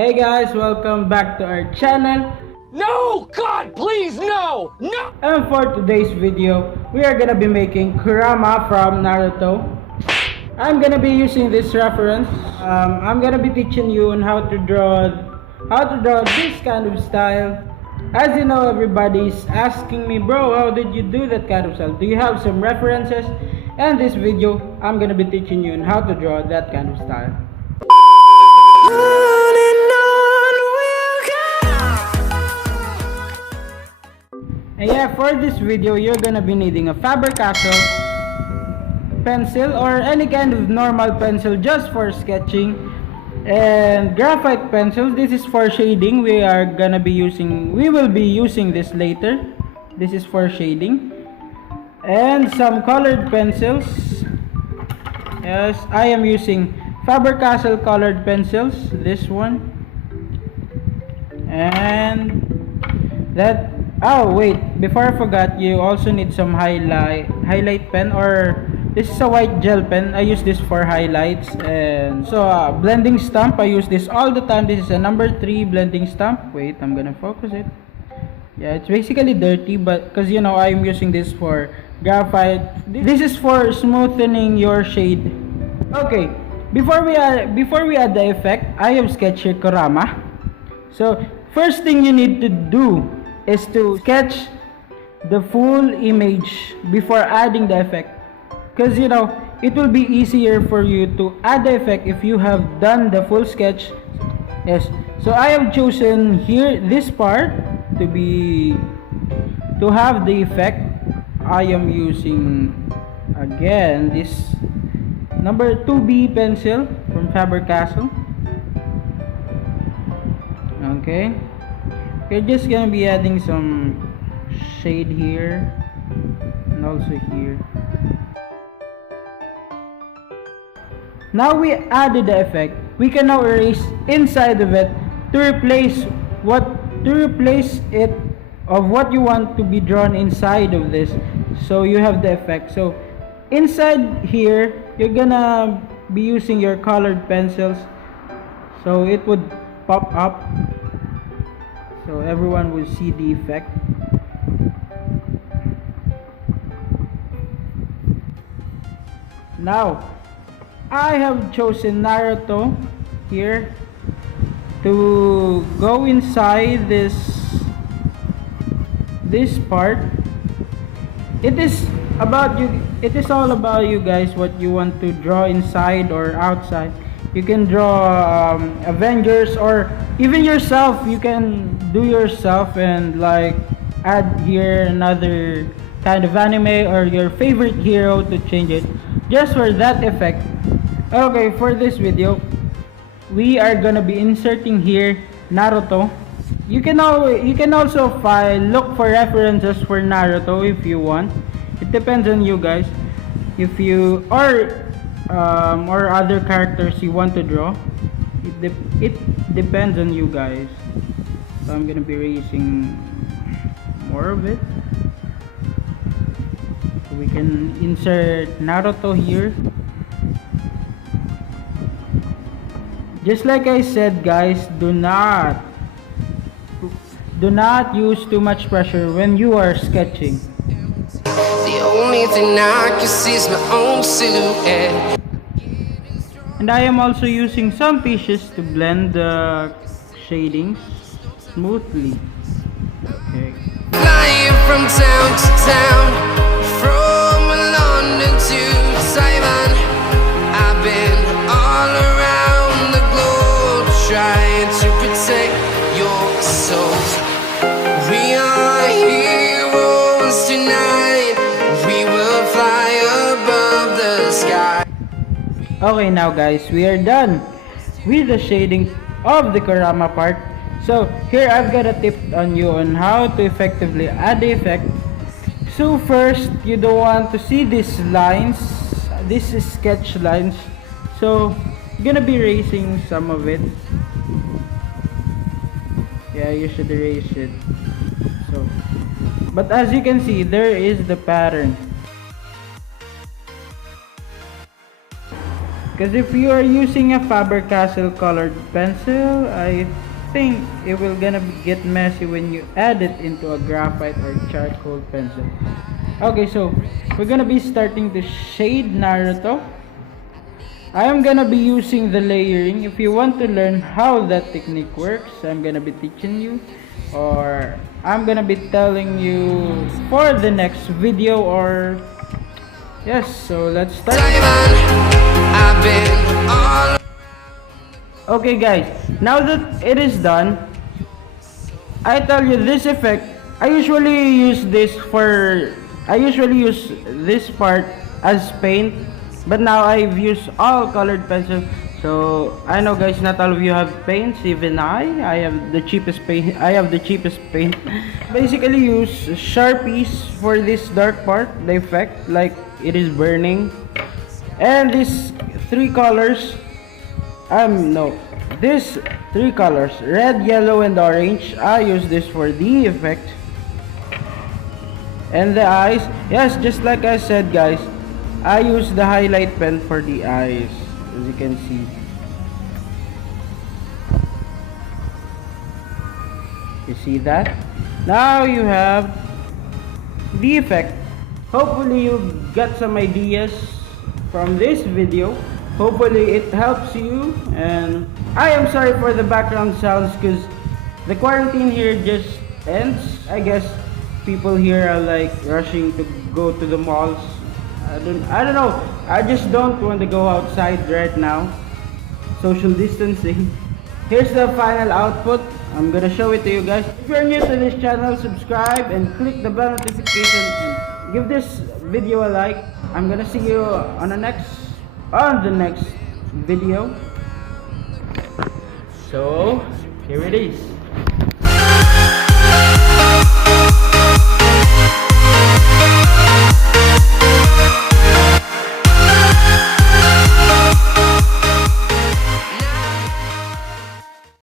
Hey guys, welcome back to our channel. No! God, please, no! No! And for today's video, we are gonna be making Kurama from Naruto. I'm gonna be using this reference. I'm gonna be teaching you on how to draw this kind of style. As you know, everybody's asking me, bro, how did you do that kind of style? Do you have some references? And this video, I'm gonna be teaching you on how to draw that kind of style. And yeah, for this video, you're gonna be needing a Faber-Castell pencil or any kind of normal pencil just for sketching, and graphite pencils. This is for shading. We will be using this later. This is for shading. And some colored pencils. Yes, I am using Faber-Castell colored pencils, this one. And that, oh wait, before I forgot, you also need some highlight pen, or this is a white gel pen. I use this for highlights. And so blending stamp, I use this all the time. This is a number 3 blending stamp. Wait, I'm gonna focus it. Yeah, it's basically dirty, but because you know I'm using this for graphite. This is for smoothening your shade. Okay, before we add the effect, I have sketched here Kurama. So first thing you need to do is to sketch the full image before adding the effect, because you know it will be easier for you to add the effect if you have done the full sketch. Yes, so I have chosen here this part to have the effect. I am using again this number 2B pencil from Faber-Castell. Okay, we're just gonna be adding some shade here and also here. Now we added the effect, we can now erase inside of it to replace it of what you want to be drawn inside of this. So you have the effect. So inside here, you're gonna be using your colored pencils, so it would pop up, so everyone will see the effect. Now I have chosen Naruto here to go inside this part. It is all about you guys, what you want to draw inside or outside. You can draw Avengers or even yourself. You can do yourself and like add here another kind of anime or your favorite hero to change it just for that effect. Okay, for this video we are gonna be inserting here Naruto. You can also look for references for Naruto if you want. It depends on you guys. If you or other characters you want to draw, it depends on you guys. So I'm gonna be raising more of it. So we can insert Naruto here. Just like I said, guys, do not use too much pressure when you are sketching. The only thing I can see is my own silhouette. And I am also using some pieces to blend the shadings smoothly. Okay. Flying from town to town, from London to Taiwan. I've been all around the globe trying to protect your soul. We are heroes tonight. We will fly above the sky. Okay, now guys, we are done with the shading of the Kurama part. So here I've got a tip on you on how to effectively add the effect. So first, you don't want to see these lines. This is sketch lines. So I'm gonna be erasing some of it. Yeah, you should erase it. So, but as you can see, there is the pattern. Because if you are using a Faber-Castell colored pencil, I think it will gonna get messy when you add it into a graphite or charcoal pencil. Okay, so we're gonna be starting to shade Naruto. I am gonna be using the layering. If you want to learn how that technique works, I'm gonna be teaching you, or I'm gonna be telling you for the next video, or yes, so let's start. I've been all Okay guys, now that it is done, I tell you this effect, I usually use this part as paint, but now I've used all colored pencil. So I know guys, not all of you have paints, even I have the cheapest paint. Basically use Sharpies for this dark part, the effect like it is burning. And these three colors, these three colors, red, yellow, and orange, I use this for the effect. And the eyes, yes, just like I said guys, I use the highlight pen for the eyes, as you can see. You see that? Now you have the effect. Hopefully you got some ideas from this video. Hopefully it helps you, and I am sorry for the background sounds because the quarantine here just ends. I guess people here are like rushing to go to the malls. I don't know. I just don't want to go outside right now. Social distancing. Here's the final output. I'm gonna show it to you guys. If you're new to this channel, subscribe and click the bell notification and give this video a like. I'm gonna see you on the next video. So here it is.